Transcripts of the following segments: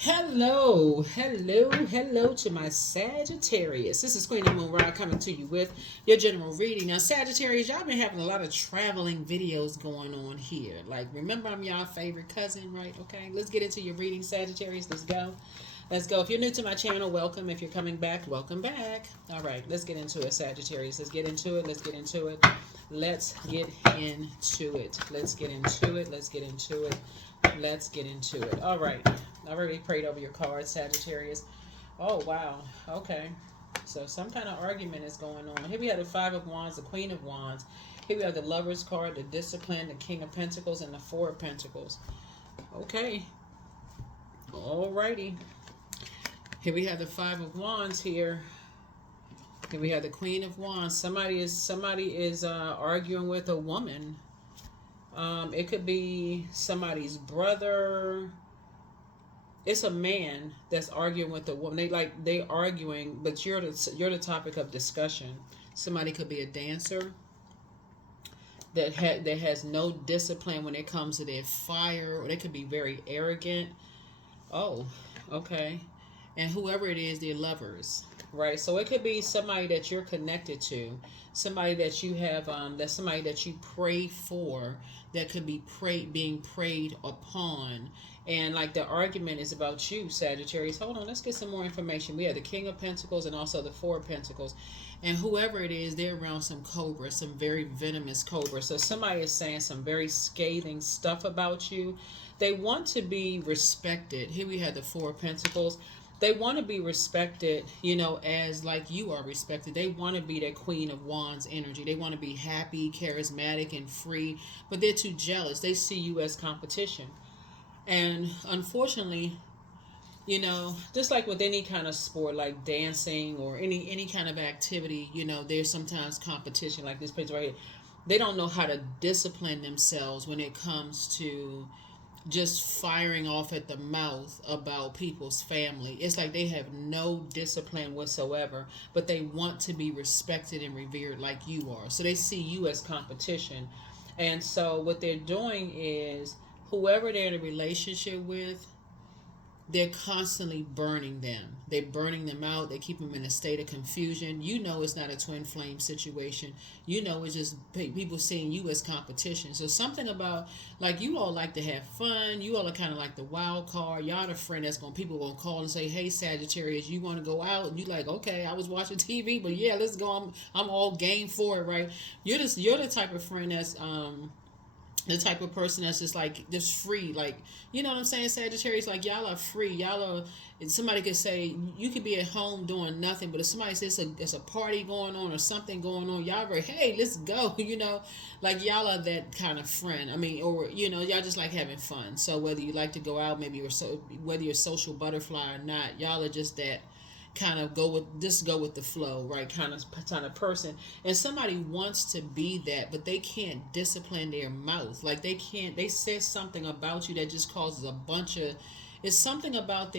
Hello to my Sagittarius. This is Queen Amun Ra coming to you with your general reading. Now, Sagittarius, y'all been having a lot of traveling videos going on here. Like, remember, I'm y'all favorite cousin, right? Okay, let's get into your reading, Sagittarius. Let's go. Let's go. If you're new to my channel, welcome. If you're coming back, welcome back. All right, let's get into it, Sagittarius. Let's get into it. Let's get into it. Let's get into it. Let's get into it. Let's get into it. Let's get into it. All right. I already prayed over your cards, Sagittarius. Oh, wow. Okay. So some kind of argument is going on. Here we have the Five of Wands, the Queen of Wands. Here we have the Lover's card, the Discipline, the King of Pentacles, and the Four of Pentacles. Okay. All righty. Here we have the Five of Wands here. Here we have the Queen of Wands. Somebody is arguing with a woman. It could be somebody's brother. It's a man that's arguing with a woman. They arguing, but you're the topic of discussion. Somebody could be a dancer that has no discipline when it comes to their fire, or they could be very arrogant. Oh, okay. And whoever it is, they're lovers, right? So it could be somebody that you're connected to, somebody that you have, that's somebody that you pray for, that could be being prayed upon. And like the argument is about you, Sagittarius. Hold on, let's get some more information. We have the King of Pentacles and also the Four of Pentacles. And whoever it is, they're around some cobra, some very venomous cobra. So somebody is saying some very scathing stuff about you. They want to be respected. Here we have the Four of Pentacles. They want to be respected, as like you are respected. They want to be that Queen of Wands energy. They want to be happy, charismatic, and free, but they're too jealous. They see you as competition. And unfortunately, just like with any kind of sport, like dancing or any kind of activity, there's sometimes competition. Like this picture right here. They don't know how to discipline themselves when it comes to just firing off at the mouth about people's family. It's like they have no discipline whatsoever, but they want to be respected and revered like you are. So they see you as competition. And so what they're doing is, whoever they're in a relationship with, they're constantly burning them. They're burning them out. They keep them in a state of confusion. It's not a twin flame situation. It's just people seeing you as competition. So something about, like, you all like to have fun. You all are kind of like the wild card. Y'all the friend people gonna call and say, "Hey, Sagittarius, you want to go out?" And you like, "Okay, I was watching TV, but yeah, let's go. I'm all game for it, right?" You're the type of friend that's the type of person that's just free, like, you know what I'm saying, Sagittarius. Like, y'all are free. Somebody could say you could be at home doing nothing, but if somebody says it's a party going on or something going on, y'all are, hey, let's go. Like, y'all are that kind of friend. I mean, or y'all just like having fun. So whether you like to go out, whether you're a social butterfly or not, y'all are just that kind of go with the flow, right? Kind of person. And somebody wants to be that, but they can't discipline their mouth. Like, they say something about you that just causes a bunch of, it's something about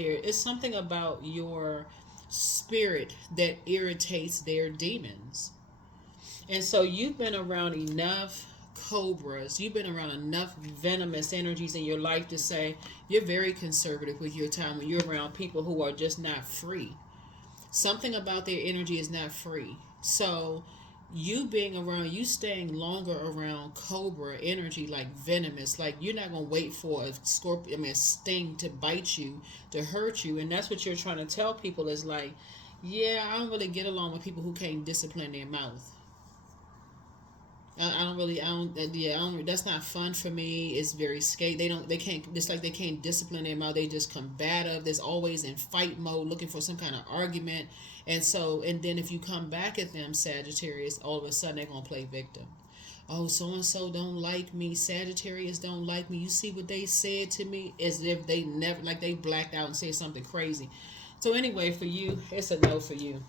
your spirit that irritates their demons. And so you've been around enough cobras, you've been around enough venomous energies in your life to say you're very conservative with your time when you're around people who are just not free. Something about their energy is not free. So you staying longer around cobra energy, like venomous, like you're not going to wait for a sting to bite you, to hurt you. And that's what you're trying to tell people is like, yeah, I don't really get along with people who can't discipline their mouth. That's not fun for me. It's very scary. They can't, it's like they can't discipline their mouth. They just combative. There's always in fight mode, looking for some kind of argument. And then if you come back at them, Sagittarius, all of a sudden they're going to play victim. Oh, so-and-so don't like me. Sagittarius don't like me. You see what they said to me? As if they never, like they blacked out and said something crazy. So anyway, for you, it's a no for you.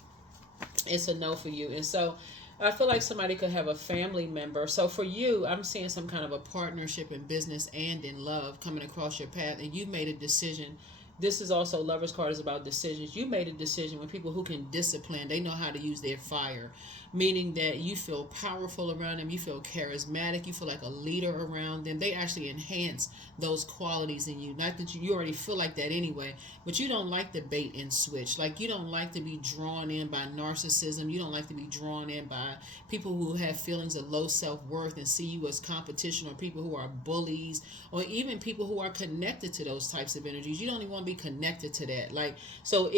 It's a no for you. And so I feel like somebody could have a family member. So for you, I'm seeing some kind of a partnership in business and in love coming across your path, and you made a decision This is also Lover's card is about decisions. You made a decision. When people who can discipline, they know how to use their fire, meaning that you feel powerful around them, you feel charismatic, you feel like a leader around them. They actually enhance those qualities in you. Not that you already feel like that anyway, but you don't like the bait and switch. Like, you don't like to be drawn in by narcissism. You don't like to be drawn in by people who have feelings of low self-worth and see you as competition, or people who are bullies, or even people who are connected to those types of energies. You don't even want to be connected to that. Like, so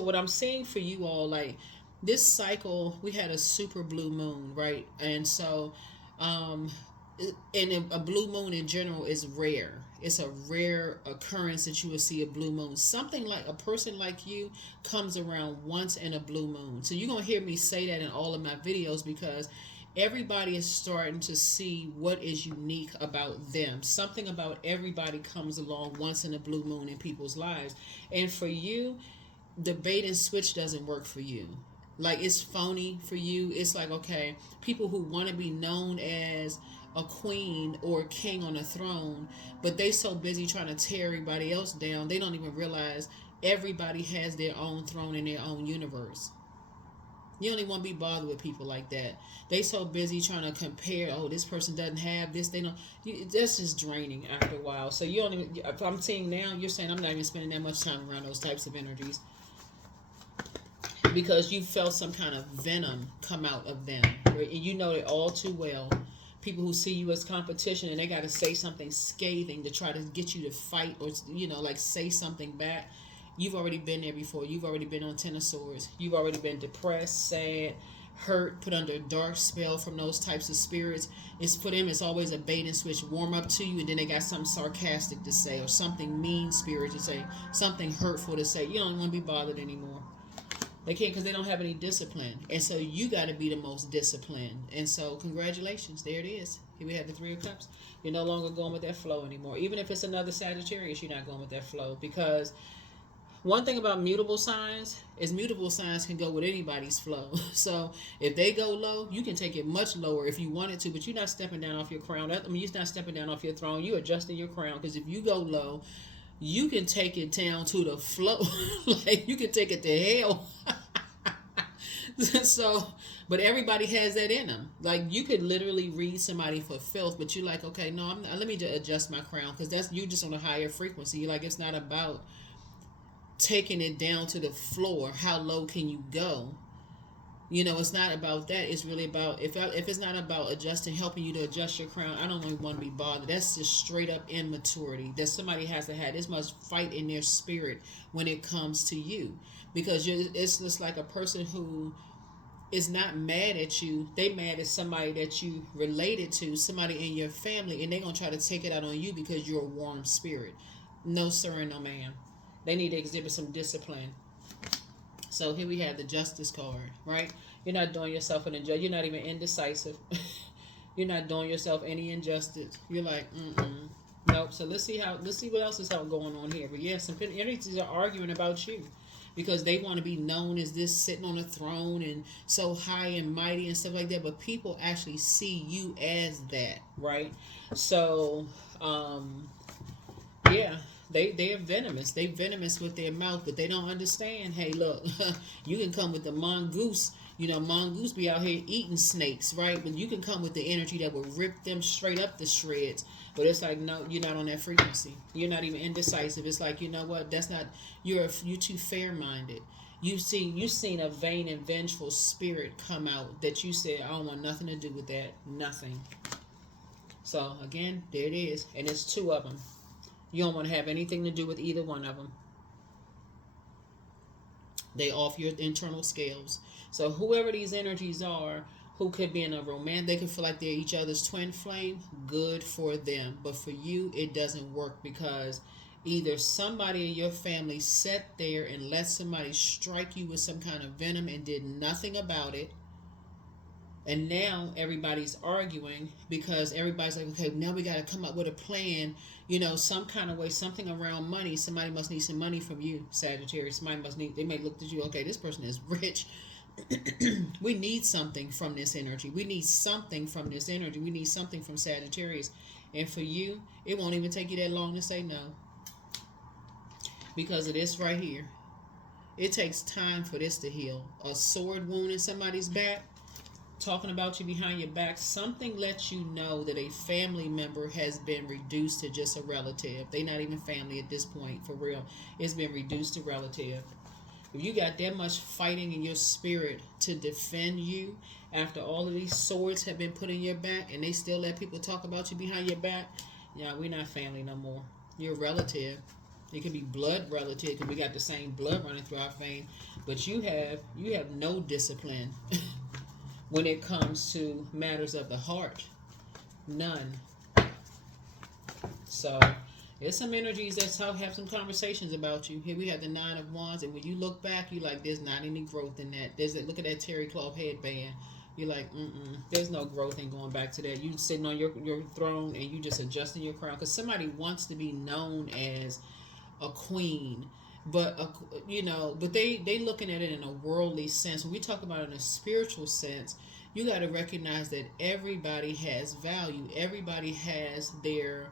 what I'm saying for you all, like, this cycle, we had a super blue moon, right? And so and a blue moon in general is rare. It's a rare occurrence that you will see a blue moon. Something like a person like you comes around once in a blue moon. So you're going to hear me say that in all of my videos, because everybody is starting to see what is unique about them. Something about everybody comes along once in a blue moon in people's lives. And for you, the bait and switch doesn't work for you. Like, it's phony for you. It's like, okay, people who want to be known as a queen or a king on a throne, but they so busy trying to tear everybody else down, they don't even realize everybody has their own throne in their own universe. You don't even want to be bothered with people like that. They so busy trying to compare. Oh, this person doesn't have this. They don't. That's just draining after a while. So you don't even. If I'm seeing now, you're saying I'm not even spending that much time around those types of energies, because you felt some kind of venom come out of them. And you know it all too well. People who see you as competition, and they got to say something scathing to try to get you to fight, or, like, say something back. You've already been there before. You've already been on Ten of Swords. You've already been depressed, sad, hurt, put under a dark spell from those types of spirits. It's for them, it's always a bait and switch, warm up to you, and then they got something sarcastic to say, or something mean spirit to say, something hurtful to say. You don't want to be bothered anymore. They can't, because they don't have any discipline. And so you got to be the most disciplined. And so congratulations. There it is. Here we have the Three of Cups. You're no longer going with that flow anymore. Even if it's another Sagittarius, you're not going with that flow. Because one thing about mutable signs is mutable signs can go with anybody's flow. So if they go low, you can take it much lower if you wanted to, but you're not stepping down off your crown. You're not stepping down off your throne. You're adjusting your crown, because if you go low, you can take it down to the flow. Like, you can take it to hell. So, but everybody has that in them. Like, you could literally read somebody for filth, but you're like, okay, no, let me just adjust my crown, because that's you just on a higher frequency. You're like, it's not about taking it down to the floor. How low can you go? It's not about that. It's really about, if it's not about adjusting, helping you to adjust your crown, I don't even want to be bothered. That's just straight up immaturity that somebody has to have this much fight in their spirit when it comes to you, because it's just like a person who is not mad at you. They mad at somebody that you related to, somebody in your family, and they're going to try to take it out on you because you're a warm spirit. No sir and no ma'am. They need to exhibit some discipline. So here we have the Justice card, right? You're not doing yourself an injustice. You're not even indecisive. You're not doing yourself any injustice. You're like, nope. So let's see what else is going on here. But yeah, some entities are arguing about you, because they want to be known as this, sitting on a throne and so high and mighty and stuff like that. But people actually see you as that, right? So, yeah. They are venomous. They venomous with their mouth, but they don't understand. Hey, look, you can come with the mongoose. Mongoose be out here eating snakes, right? But you can come with the energy that will rip them straight up the shreds. But it's like, no, you're not on that frequency. You're not even indecisive. It's like, you know what? That's not. You're too fair-minded. You've seen a vain and vengeful spirit come out that you said, I don't want nothing to do with that. Nothing. So again, there it is, and it's two of them. You don't want to have anything to do with either one of them. They off your internal scales. So whoever these energies are, who could be in a romance, they could feel like they're each other's twin flame, good for them. But for you, it doesn't work, because either somebody in your family sat there and let somebody strike you with some kind of venom and did nothing about it. And now everybody's arguing, because everybody's like, okay, now we got to come up with a plan, some kind of way, something around money. Somebody must need some money from you, Sagittarius. They may look at you, okay, this person is rich. We need something from this energy. We need something from this energy. We need something from Sagittarius. And for you, it won't even take you that long to say no. because of this right here. It takes time for this to heal. A sword wound in somebody's back, talking about you behind your back, something lets you know that a family member has been reduced to just a relative. They not even family at this point, for real. It's been reduced to relative. If you got that much fighting in your spirit to defend you after all of these swords have been put in your back and they still let people talk about you behind your back, yeah, we're not family no more. You're a relative. It could be blood relative because we got the same blood running through our vein, but you have no discipline when it comes to matters of the heart. None. So there's some energies that have some conversations about you. Here we have the Nine of Wands, and when you look back, you like, there's not any growth in that. Look at that terry cloth headband. You're like, there's no growth in going back to that. You sitting on your throne and you just adjusting your crown because somebody wants to be known as a queen, but but they looking at it in a worldly sense. When we talk about it in a spiritual sense, you got to recognize that everybody has value. Everybody has their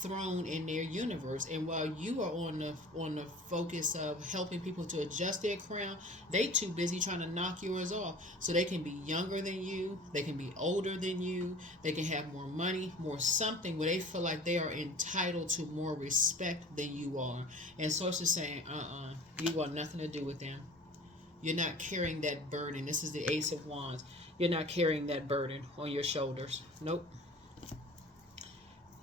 throne in their universe, and while you are on the focus of helping people to adjust their crown, they too busy trying to knock yours off so they can be younger than you, they can be older than you, they can have more money, more something where they feel like they are entitled to more respect than you are. And sources saying, you want nothing to do with them. You're not carrying that burden. This is the Ace of Wands. You're not carrying that burden on your shoulders. Nope.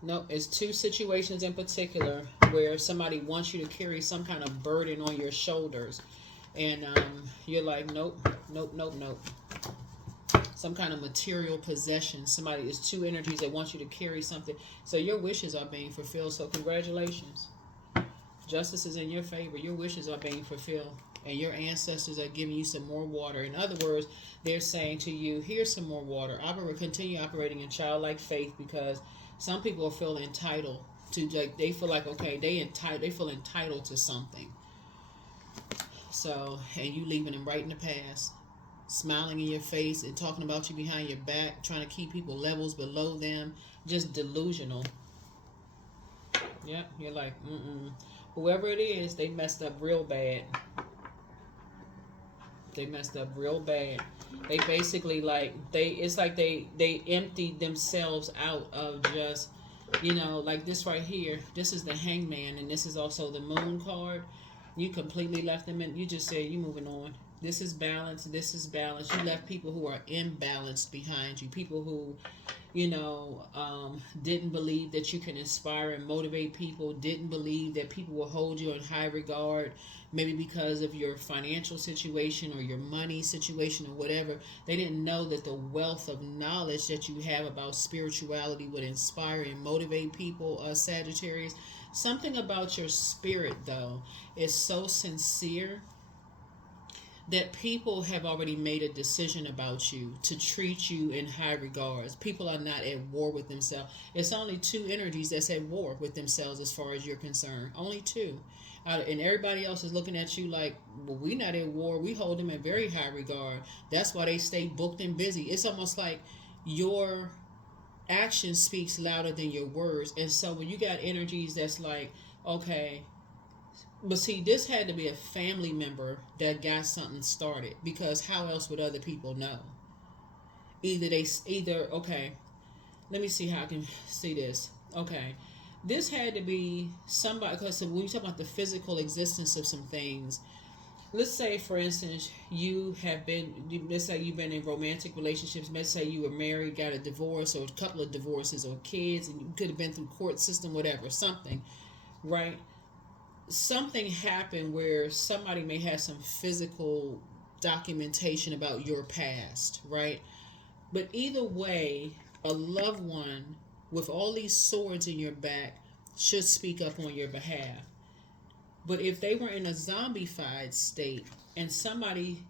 No, it's two situations in particular where somebody wants you to carry some kind of burden on your shoulders. And you're like, nope, nope, nope, nope. Some kind of material possession. It's two energies that want you to carry something. So your wishes are being fulfilled. So congratulations. Justice is in your favor. Your wishes are being fulfilled. And your ancestors are giving you some more water. In other words, they're saying to you, here's some more water. Continue operating in childlike faith, because some people feel entitled to, like, they feel like, okay, they feel entitled to something. So, and you leaving them right in the past, smiling in your face and talking about you behind your back, trying to keep people levels below them, just delusional. Yep, you're like, whoever it is, they messed up real bad. They messed up real bad. They basically it's like they emptied themselves out of just, like this right here. This is the Hangman, and this is also the Moon card. You completely left them in. You just said you moving on. This is balance. This is balance. You left people who are imbalanced behind you. People who, didn't believe that you can inspire and motivate people. Didn't believe that people will hold you in high regard. Maybe because of your financial situation or your money situation or whatever. They didn't know that the wealth of knowledge that you have about spirituality would inspire and motivate people, Sagittarius. Something about your spirit, though, is so sincere that people have already made a decision about you to treat you in high regards. People are not at war with themselves. It's only two energies that's at war with themselves as far as you're concerned. Only two. And everybody else is looking at you like, well, we not at war. We hold them in very high regard. That's why they stay booked and busy. It's almost like your action speaks louder than your words. And so when you got energies that's like, okay, but see, this had to be a family member that got something started, because how else would other people know? Okay, let me see how I can see this. Okay, this had to be somebody, because when you talk about the physical existence of some things, let's say, for instance, let's say you've been in romantic relationships. Let's say you were married, got a divorce, or a couple of divorces, or kids, and you could have been through court system, whatever, something, right? Something happened where somebody may have some physical documentation about your past, right? But either way, a loved one with all these swords in your back should speak up on your behalf. But if they were in a zombified state and somebody,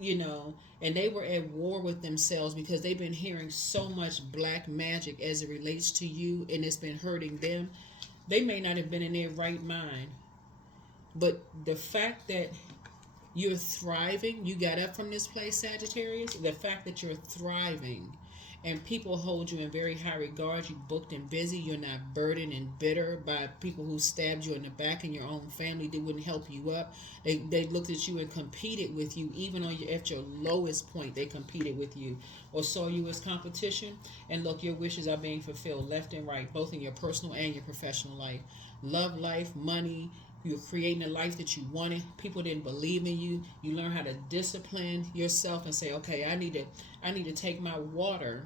and they were at war with themselves because they've been hearing so much black magic as it relates to you and it's been hurting them, they may not have been in their right mind. But the fact that you're thriving, you got up from this place, Sagittarius, the fact that you're thriving and people hold you in very high regard. You booked and busy. You're not burdened and bitter by people who stabbed you in the back in your own family. They wouldn't help you up. They looked at you and competed with you, even on at your lowest point. They competed with you or saw you as competition. And look, your wishes are being fulfilled left and right, both in your personal and your professional life. Love life, money. You're creating a life that you wanted. People didn't believe in you. You learn how to discipline yourself and say, okay, I need to take my water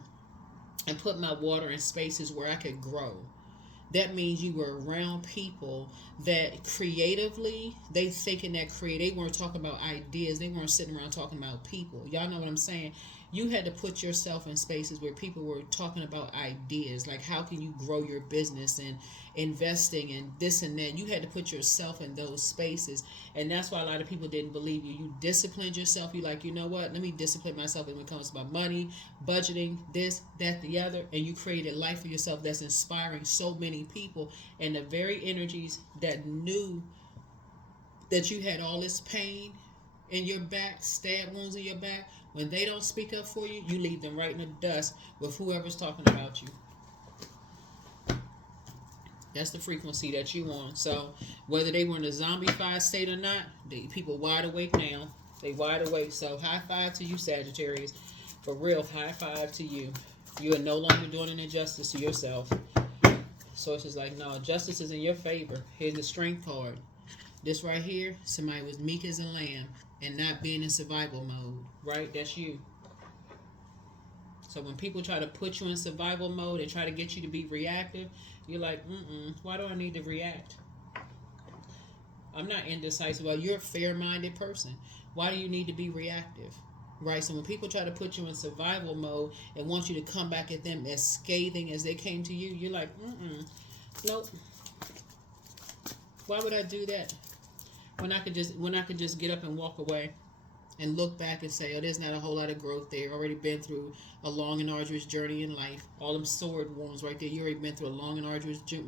and put my water in spaces where I could grow. That means you were around people that creatively, they thinking that they weren't talking about ideas. They weren't sitting around talking about people. Y'all know what I'm saying? You had to put yourself in spaces where people were talking about ideas, like how can you grow your business and investing and this and that. You had to put yourself in those spaces, and that's why a lot of people didn't believe you. You disciplined yourself. You like, you know what? Let me discipline myself when it comes to my money, budgeting, this, that, the other, and you created a life for yourself that's inspiring so many people. And the very energies that knew that you had all this pain in your back, stab wounds in your back, when they don't speak up for you, you leave them right in the dust with whoever's talking about you. That's the frequency that you on. So whether they were in a zombified state or not, people wide awake now. They wide awake. So high five to you, Sagittarius. For real, high five to you. You are no longer doing an injustice to yourself. So it's just like, no, justice is in your favor. Here's the strength card. This right here, somebody was meek as a lamb and not being in survival mode, right? That's you. So when people try to put you in survival mode and try to get you to be reactive, you're like, why do I need to react? I'm not indecisive. Well, you're a fair-minded person. Why do you need to be reactive? Right? So when people try to put you in survival mode and want you to come back at them as scathing as they came to you, you're like, nope. Why would I do that? When I could just get up and walk away and look back and say, oh, there's not a whole lot of growth there. Already been through a long and arduous journey in life. All them sword wounds right there. You already been through a long and arduous journey.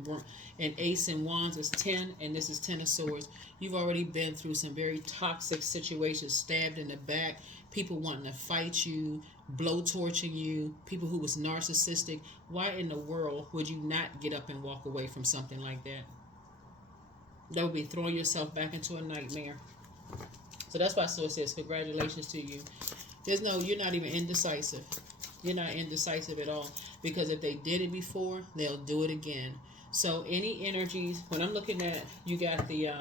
And Ace and Wands is 10, and this is 10 of Swords. You've already been through some very toxic situations, stabbed in the back, people wanting to fight you, blowtorching you, people who was narcissistic. Why in the world would you not get up and walk away from something like that? That would be throwing yourself back into a nightmare. So that's why Source says, congratulations to you. You're not even indecisive. You're not indecisive at all. Because if they did it before, they'll do it again. So any energies, when I'm looking at, you got the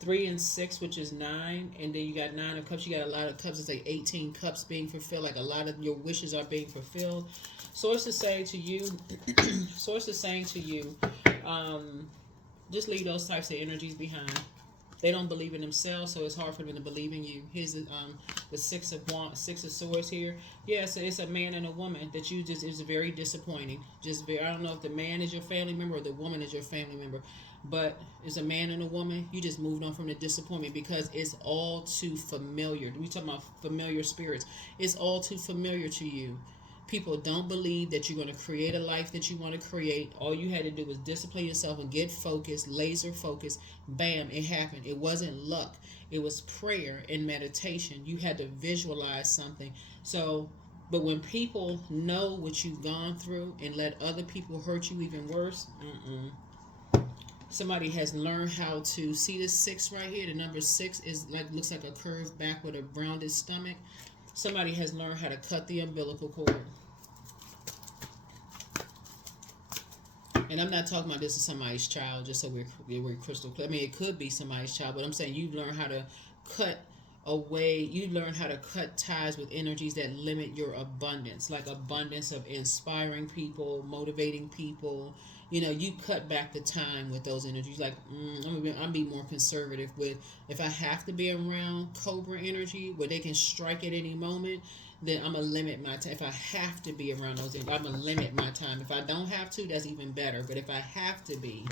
3 and 6, which is 9, and then you got 9 of cups. You got a lot of cups. It's like 18 cups being fulfilled. Like a lot of your wishes are being fulfilled. Source is saying to you, just leave those types of energies behind. They don't believe in themselves, so it's hard for them to believe in you. Here's the 6 of Swords here. Yeah, so it's a man and a woman that you just is very disappointing. I don't know if the man is your family member or the woman is your family member, but it's a man and a woman. You just moved on from the disappointment because it's all too familiar. We talking about familiar spirits. It's all too familiar to you. People don't believe that you're going to create a life that you want to create. All you had to do was discipline yourself and get focused, laser focused. Bam, it happened. It wasn't luck. It was prayer and meditation. You had to visualize something. So, but when people know what you've gone through and let other people hurt you even worse, somebody has learned how to see this 6 right here. The number 6 is looks like a curved back with a rounded stomach. Somebody has learned how to cut the umbilical cord. And I'm not talking about this is somebody's child, just so we're crystal clear. I mean, it could be somebody's child, but I'm saying you learn how to cut away. You learn how to cut ties with energies that limit your abundance, like abundance of inspiring people, motivating people. You cut back the time with those energies. Like, I'm be more conservative with, if I have to be around Cobra energy where they can strike at any moment, then I'm going to limit my time. If I have to be around those, I'm going to limit my time. If I don't have to, that's even better. But if I have to be,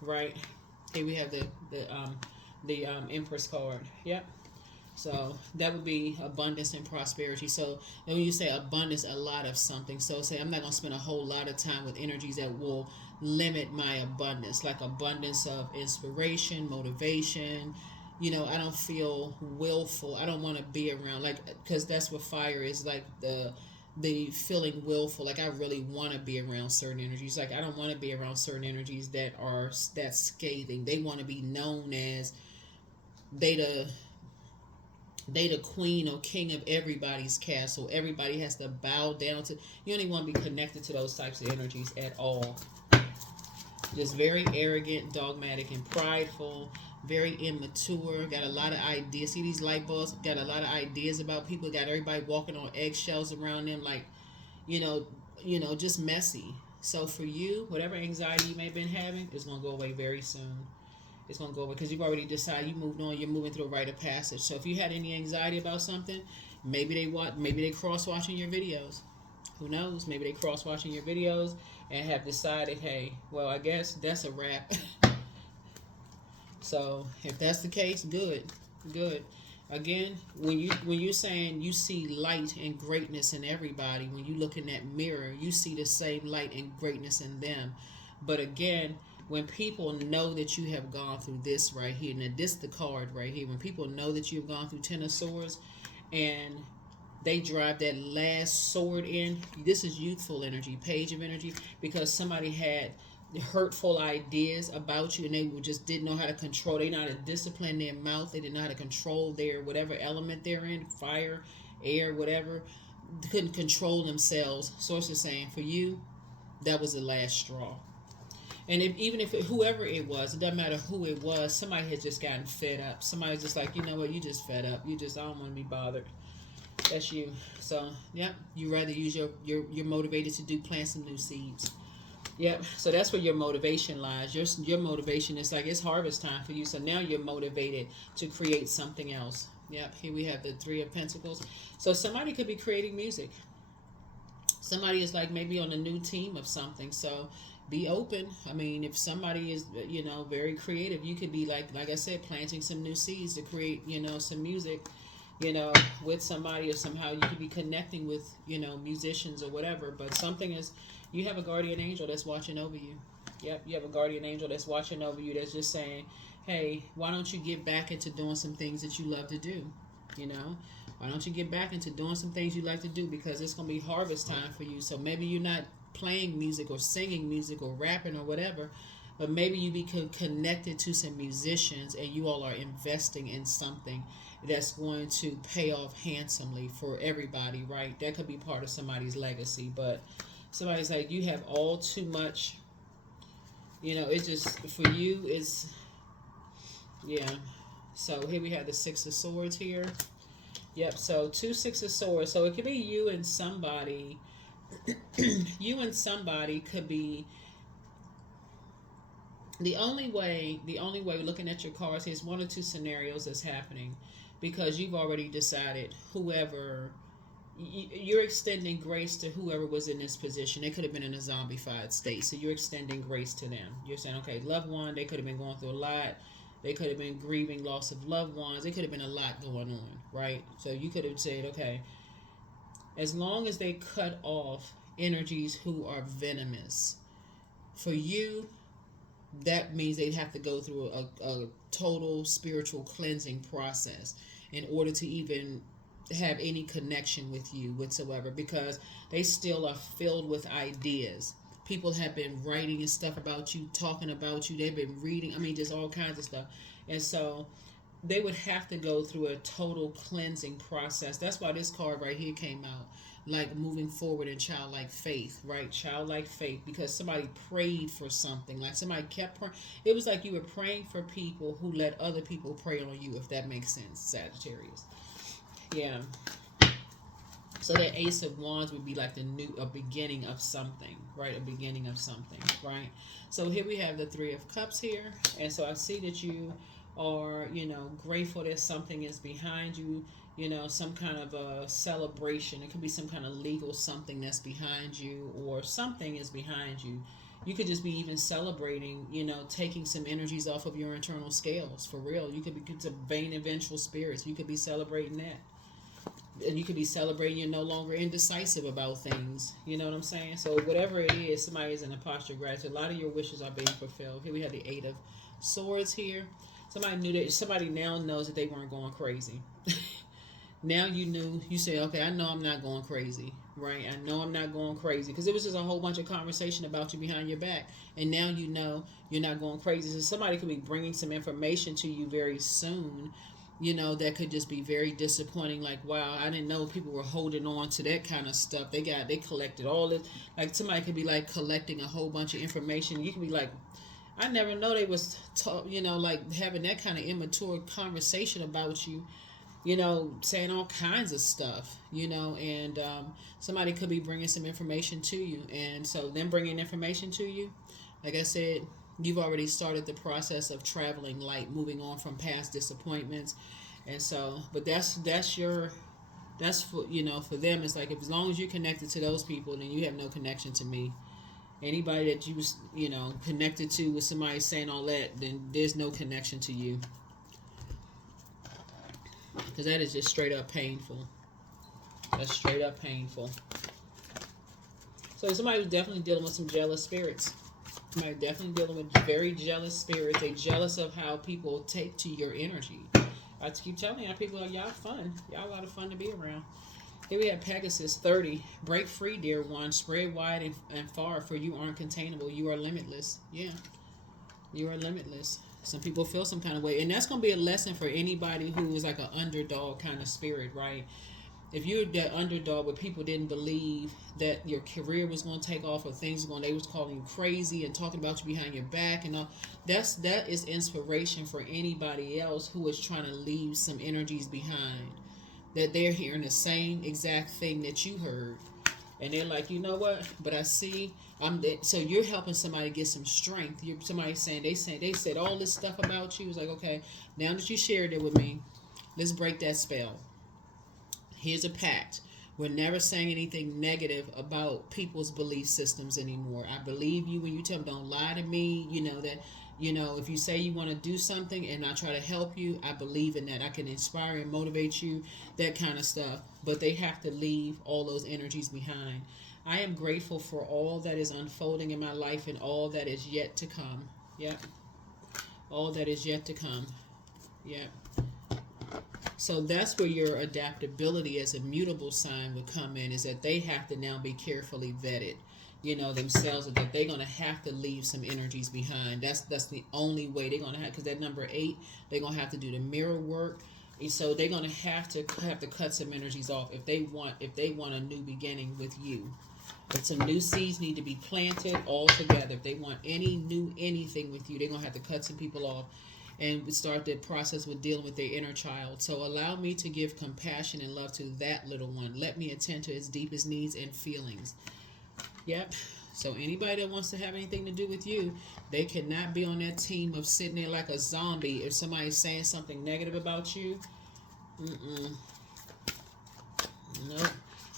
right? Here we have the Empress card. Yep. So that would be abundance and prosperity. So when you say abundance, a lot of something. So say I'm not going to spend a whole lot of time with energies that will limit my abundance, like abundance of inspiration, motivation, I don't feel willful. I don't want to be around, like, because that's what fire is, like the feeling willful. Like, I really want to be around certain energies. Like, I don't want to be around certain energies that scathing. They want to be known as they the they the queen or king of everybody's castle. Everybody has to bow down to. You don't even want to be connected to those types of energies at all. Just very arrogant, dogmatic, and prideful. Very immature. Got a lot of ideas. See these light bulbs? Got a lot of ideas about people. Got everybody walking on eggshells around them. Like, you know, just messy. So for you, whatever anxiety you may have been having is gonna go away very soon. It's gonna go away because you've already decided you moved on. You're moving through a rite of passage. So if you had any anxiety about something, maybe they cross watching your videos. Who knows? Maybe they cross watching your videos and have decided, hey, well, I guess that's a wrap. So if that's the case, good, good. Again, when you're saying you see light and greatness in everybody, when you look in that mirror, you see the same light and greatness in them. But again, when people know that you have gone through this right here, now this the card right here. When people know that you've gone through Ten of Swords, and they drive that last sword in, this is youthful energy, page of energy, because somebody had hurtful ideas about you and they just didn't know how to control. They know how to discipline their mouth. They didn't know how to control their whatever element they're in, fire, air, whatever. They couldn't control themselves. Source is saying for you, that was the last straw. And even if whoever it was, it doesn't matter who it was, somebody had just gotten fed up. Somebody's just like, you know what, you just fed up. You just, I don't want to be bothered. That's you. So, yep, you rather use you're motivated to plant some new seeds. Yep. So that's where your motivation lies. Your motivation is like it's harvest time for you. So now you're motivated to create something else. Yep. Here we have the Three of Pentacles. So somebody could be creating music. Somebody is like maybe on a new team of something. So be open. I mean, if somebody is very creative, you could be like I said, planting some new seeds to create some music. With somebody, or somehow you could be connecting with musicians or whatever. But something is, you have a guardian angel that's watching over you. Yep, you have a guardian angel that's watching over you, that's just saying, hey, why don't you get back into doing some things that you love to do? Why don't you get back into doing some things you like to do, because it's going to be harvest time for you. So maybe you're not playing music or singing music or rapping or whatever, but maybe you become connected to some musicians and you all are investing in something that's going to pay off handsomely for everybody, right? That could be part of somebody's legacy. But somebody's like, you have all too much, it's just, for you, it's, yeah. So here we have the Six of Swords here. Yep, so 2 Six of Swords. So it could be you and somebody. You and somebody could be, the only way looking at your cards, here's one or two scenarios that's happening, because you've already decided whoever, you're extending grace to whoever was in this position. They could have been in a zombified state, so you're extending grace to them. You're saying, okay, loved one, they could have been going through a lot. They could have been grieving loss of loved ones. There could have been a lot going on, right? So you could have said, okay, as long as they cut off energies who are venomous, for you, that means they'd have to go through a total spiritual cleansing process in order to even have any connection with you whatsoever, because they still are filled with ideas. People have been writing and stuff about you, talking about you. They've been reading, I mean, just all kinds of stuff. And so they would have to go through a total cleansing process. That's why this card right here came out, like moving forward in childlike faith, right? Childlike faith, because somebody prayed for something, like somebody kept praying. It was like you were praying for people who let other people pray on you, if that makes sense, Sagittarius. Yeah. So that Ace of Wands would be like a beginning of something, right? A beginning of something, right? So here we have the Three of Cups here. And so I see that you are, grateful that something is behind you, some kind of a celebration. It could be some kind of legal something that's behind you, or something is behind you. You could just be even celebrating, taking some energies off of your internal scales, for real. You could be some vain and vengeful spirits. You could be celebrating that. And you could be celebrating you're no longer indecisive about things. You know what I'm saying? So whatever it is, somebody is in a posture of gratitude. A lot of your wishes are being fulfilled. Here we have the Eight of Swords here. Somebody knew that. Somebody now knows that they weren't going crazy. Now you knew. You say, okay, I know I'm not going crazy, right? I know I'm not going crazy because it was just a whole bunch of conversation about you behind your back, and now you know you're not going crazy. So somebody could be bringing some information to you very soon. That could just be very disappointing. Like, wow, I didn't know people were holding on to that kind of stuff. They collected all this. Like, somebody could be like collecting a whole bunch of information. You could be like, I never know they was like having that kind of immature conversation about you, saying all kinds of stuff, and somebody could be bringing some information to you. And so them bringing information to you, like I said, you've already started the process of traveling light, moving on from past disappointments. And so, but that's for them, it's like, if as long as you're connected to those people, then you have no connection to me. Anybody that you was, connected to with somebody saying all that, then there's no connection to you. Because that is just straight up painful. That's straight up painful. So somebody was definitely dealing with some jealous spirits. Somebody definitely dealing with very jealous spirits. They jealous of how people take to your energy. I keep telling y'all, people are y'all fun. Y'all a lot of fun to be around. Here we have Pegasus 30. Break free, dear one. Spread wide and far, for you aren't containable. You are limitless. Yeah. You are limitless. Some people feel some kind of way. And that's going to be a lesson for anybody who is like an underdog kind of spirit, right? If you're that underdog where people didn't believe that your career was going to take off or things were going, they was calling you crazy and talking about you behind your back and all. That is inspiration for anybody else who is trying to leave some energies behind. That they're hearing the same exact thing that you heard. And they're like, you know what? But I see, so you're helping somebody get some strength. Somebody saying they said all this stuff about you. It's like, okay, now that you shared it with me, let's break that spell. Here's a pact. We're never saying anything negative about people's belief systems anymore. I believe you when you tell them, don't lie to me. If you say you want to do something and I try to help you, I believe in that. I can inspire and motivate you, that kind of stuff. But they have to leave all those energies behind. I am grateful for all that is unfolding in my life and all that is yet to come. Yep. All that is yet to come. Yep. So that's where your adaptability as a mutable sign would come in, is that they have to now be carefully vetted, themselves, that they're going to have to leave some energies behind. That's the only way they're going to have, because that number 8, they're going to have to do the mirror work. And so they're going to have to cut some energies off if they want a new beginning with you. But some new seeds need to be planted all together. If they want anything with you, they're going to have to cut some people off and start the process with dealing with their inner child. So allow me to give compassion and love to that little one. Let me attend to its deepest needs and feelings. Yep. So anybody that wants to have anything to do with you, they cannot be on that team of sitting there like a zombie. If somebody's saying something negative about you, no,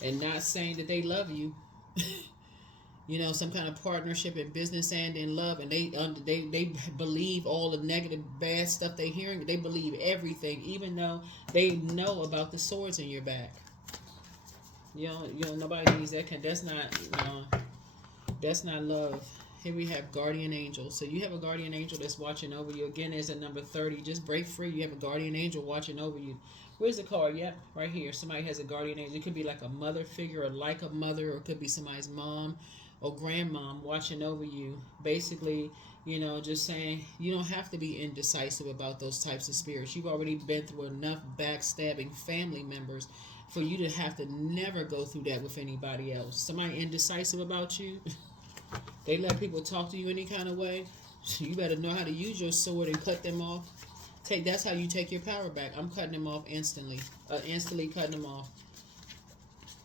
and not saying that they love you. Some kind of partnership in business and in love, and they believe all the negative, bad stuff they hearing. They believe everything, even though they know about the swords in your back. Nobody needs that. That's not love. Here we have guardian angel. So you have a guardian angel that's watching over you. Again, there's a number 30. Just break free. You have a guardian angel watching over you. Where's the card? Yep, right here. Somebody has a guardian angel. It could be like a mother figure, or like a mother, or it could be somebody's mom or grandmom watching over you. Basically, just saying you don't have to be indecisive about those types of spirits. You've already been through enough backstabbing family members for you to have to never go through that with anybody else. Somebody indecisive about you, they let people talk to you any kind of way. You better know how to use your sword and cut them off. That's how you take your power back. I'm cutting them off instantly. Instantly cutting them off.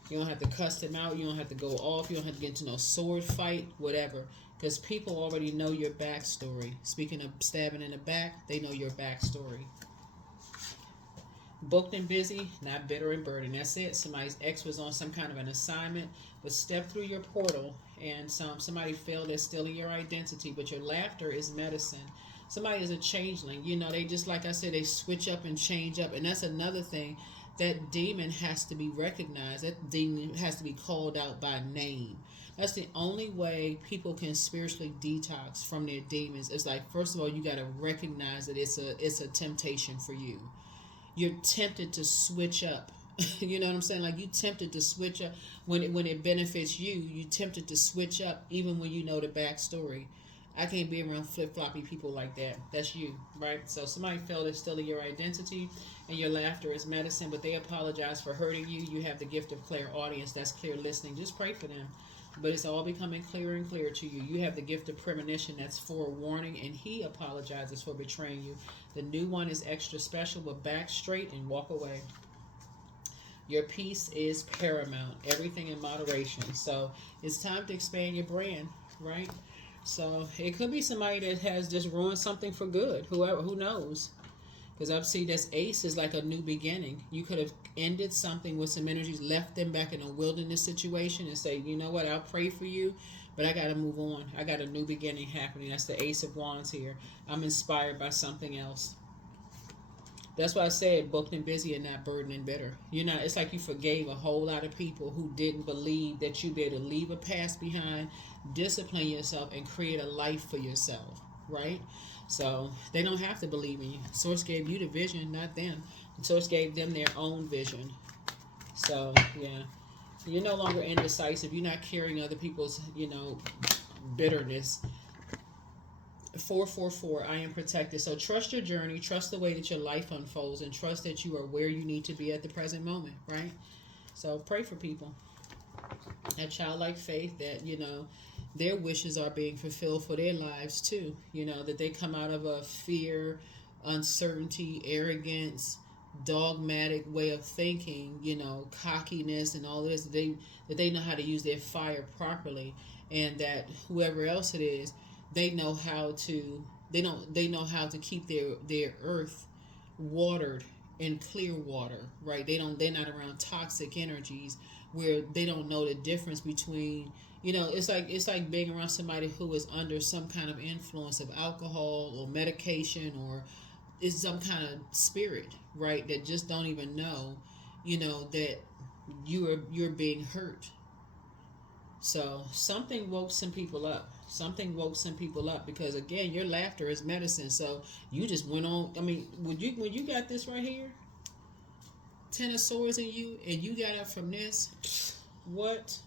You don't have to cuss them out. You don't have to go off. You don't have to get into no sword fight, whatever. Because people already know your backstory. Speaking of stabbing in the back, they know your backstory. Booked and busy, not bitter and burdened. That's it. Somebody's ex was on some kind of an assignment, but step through your portal, and somebody failed at stealing your identity, but your laughter is medicine. Somebody is a changeling. They just, like I said, they switch up and change up. And that's another thing. that demon has to be recognized. That demon has to be called out by name. That's the only way people can spiritually detox from their demons. It's like, first of all, you got to recognize that it's a temptation for you. You're tempted to switch up. You know what I'm saying? Like, you tempted to switch up when it benefits you. You tempted to switch up even when you know the backstory. I can't be around flip floppy people like that. That's you, right? So somebody felt it's still your identity, and your laughter is medicine, but they apologize for hurting you. You have the gift of clear audience. That's clear listening. Just pray for them. But it's all becoming clearer and clearer to you. You have the gift of premonition. That's forewarning, and he apologizes for betraying you. The new one is extra special, but back straight and walk away. Your peace is paramount. Everything in moderation. So it's time to expand your brand, right? So it could be somebody that has just ruined something for good. Who knows? Because I've seen this ace is like a new beginning. You could have ended something with some energies, left them back in a wilderness situation, and say, you know what, I'll pray for you, but I got to move on. I got a new beginning happening. That's the Ace of Wands here. I'm inspired by something else. That's why I said booked and busy and not burdened and bitter. It's like you forgave a whole lot of people who didn't believe that you'd be able to leave a past behind, discipline yourself, and create a life for yourself, right? So they don't have to believe in you. Source gave you the vision, not them. The Source gave them their own vision. So, yeah. You're no longer indecisive. You're not carrying other people's, bitterness. 444, I am protected. So trust your journey, trust the way that your life unfolds, and trust that you are where you need to be at the present moment, right? So pray for people. That childlike faith that, their wishes are being fulfilled for their lives too. That they come out of a fear, uncertainty, arrogance, dogmatic way of thinking, cockiness and all this. That they know how to use their fire properly, and that whoever else it is, they know how to how to keep their earth watered in clear water, right? They're not around toxic energies where they don't know the difference between, it's like being around somebody who is under some kind of influence of alcohol or medication, or is some kind of spirit, right? That just don't even know, that you're being hurt. So something woke some people up. Something woke some people up, because again, your laughter is medicine. So you just went on. I mean, when you got this right here, 10 of Swords in you, and you got up from this, what?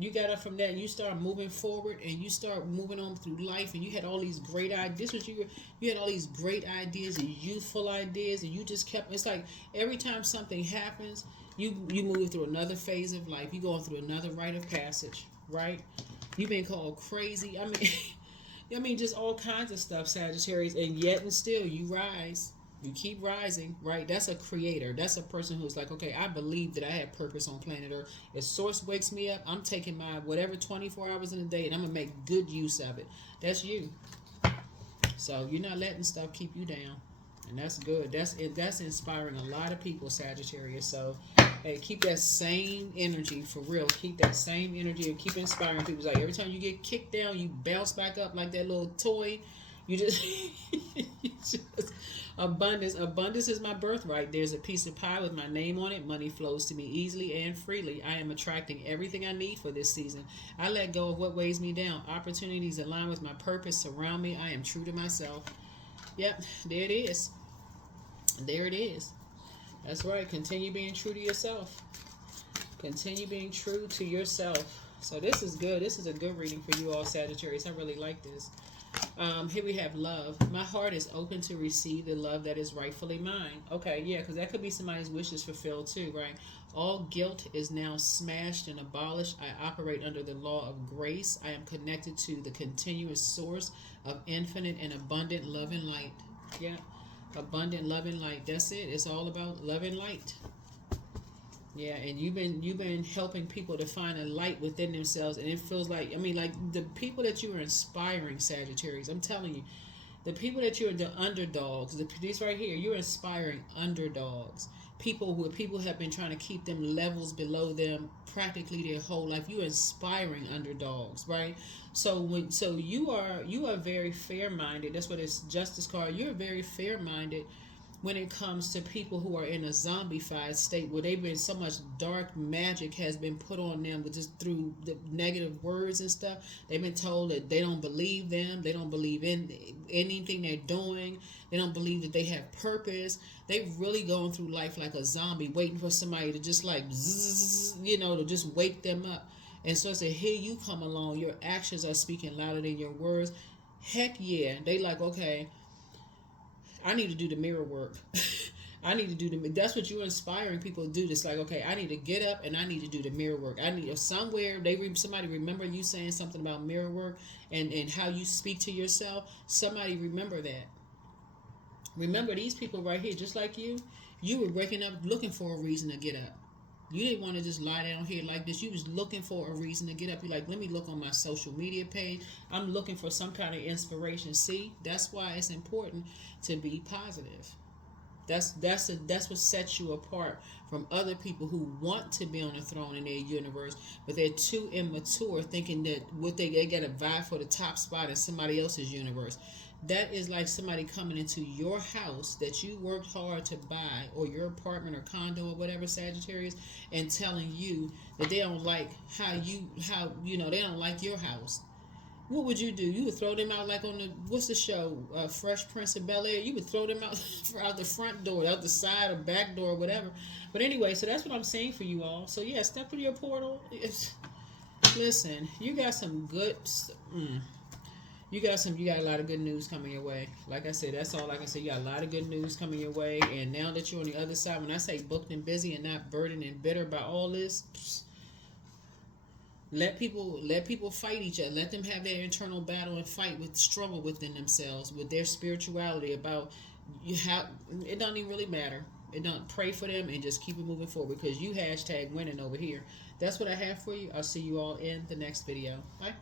You got up from that, and you start moving forward, and you start moving on through life, and you had all these great ideas. You had all these great ideas and youthful ideas, and you just kept. It's like every time something happens, you move through another phase of life. You going through another rite of passage, right? You've been called crazy. I mean, just all kinds of stuff, Sagittarius, and yet and still you rise. You keep rising, right? That's a creator. That's a person who's like, okay, I believe that I have purpose on planet Earth. If Source wakes me up, I'm taking my whatever 24 hours in a day, and I'm gonna make good use of it. That's you. So you're not letting stuff keep you down, and that's good. That's inspiring a lot of people, Sagittarius. So hey, keep that same energy for real. Keep that same energy and keep inspiring people. It's like every time you get kicked down, you bounce back up like that little toy. You just, abundance is my birthright. There's a piece of pie with my name on it. Money flows to me easily and freely. I am attracting everything I need for this season. I let go of what weighs me down. Opportunities align with my purpose surround me. I am true to myself. Yep, there it is. There it is. That's right. Continue being true to yourself. Continue being true to yourself. So this is good. This is a good reading for you all, Sagittarius. I really like this. Here we have love. My heart is open to receive the love that is rightfully mine. Okay, yeah, because that could be somebody's wishes fulfilled too, right? All guilt is now smashed and abolished. I operate under the law of grace. I am connected to the continuous source of infinite and abundant love and light. Yeah, abundant love and light. That's it. It's all about love and light. Yeah, and you've been helping people to find a light within themselves, and it feels like, like the people that you are inspiring, Sagittarius. I'm telling you, the people that you're the underdogs. These right here, you're inspiring underdogs. People have been trying to keep them levels below them practically their whole life. You're inspiring underdogs, right? So you are very fair minded. That's what it's Justice card. You're very fair minded when it comes to people who are in a zombified state where they've been so much dark magic has been put on them, but just through the negative words and stuff. They've been told that they don't believe them, they don't believe in anything they're doing, they don't believe that they have purpose. They've really gone through life like a zombie, waiting for somebody to just like zzz, to just wake them up. And so I said, here you come along, your actions are speaking louder than your words. Heck yeah. They like, okay, I need to do the mirror work. I need to do the. That's what you're inspiring people to do. It's like, okay, I need to get up and I need to do the mirror work. I need somewhere somebody remember you saying something about mirror work and how you speak to yourself. Somebody remember that. Remember these people right here, just like you. You were waking up looking for a reason to get up. You didn't want to just lie down here like this. You was looking for a reason to get up. You're like, let me look on my social media page. I'm looking for some kind of inspiration. See, that's why it's important to be positive. That's what sets you apart from other people who want to be on the throne in their universe, but they're too immature, thinking that they got to vie for the top spot in somebody else's universe. That is like somebody coming into your house that you worked hard to buy, or your apartment or condo or whatever, Sagittarius, and telling you that they don't like they don't like your house. What would you do? You would throw them out like on what's the show, Fresh Prince of Bel-Air? You would throw them out out the front door, out the side or back door, or whatever. But anyway, so that's what I'm saying for you all. So yeah, step through your portal. Listen, you got some good. You got a lot of good news coming your way. Like I said, that's all I can say. You got a lot of good news coming your way. And now that you're on the other side, when I say booked and busy and not burdened and bitter by all this, let people fight each other. Let them have their internal battle and struggle within themselves with their spirituality about it don't even really matter. It don't. Pray for them and just keep it moving forward, because you #winning over here. That's what I have for you. I'll see you all in the next video. Bye.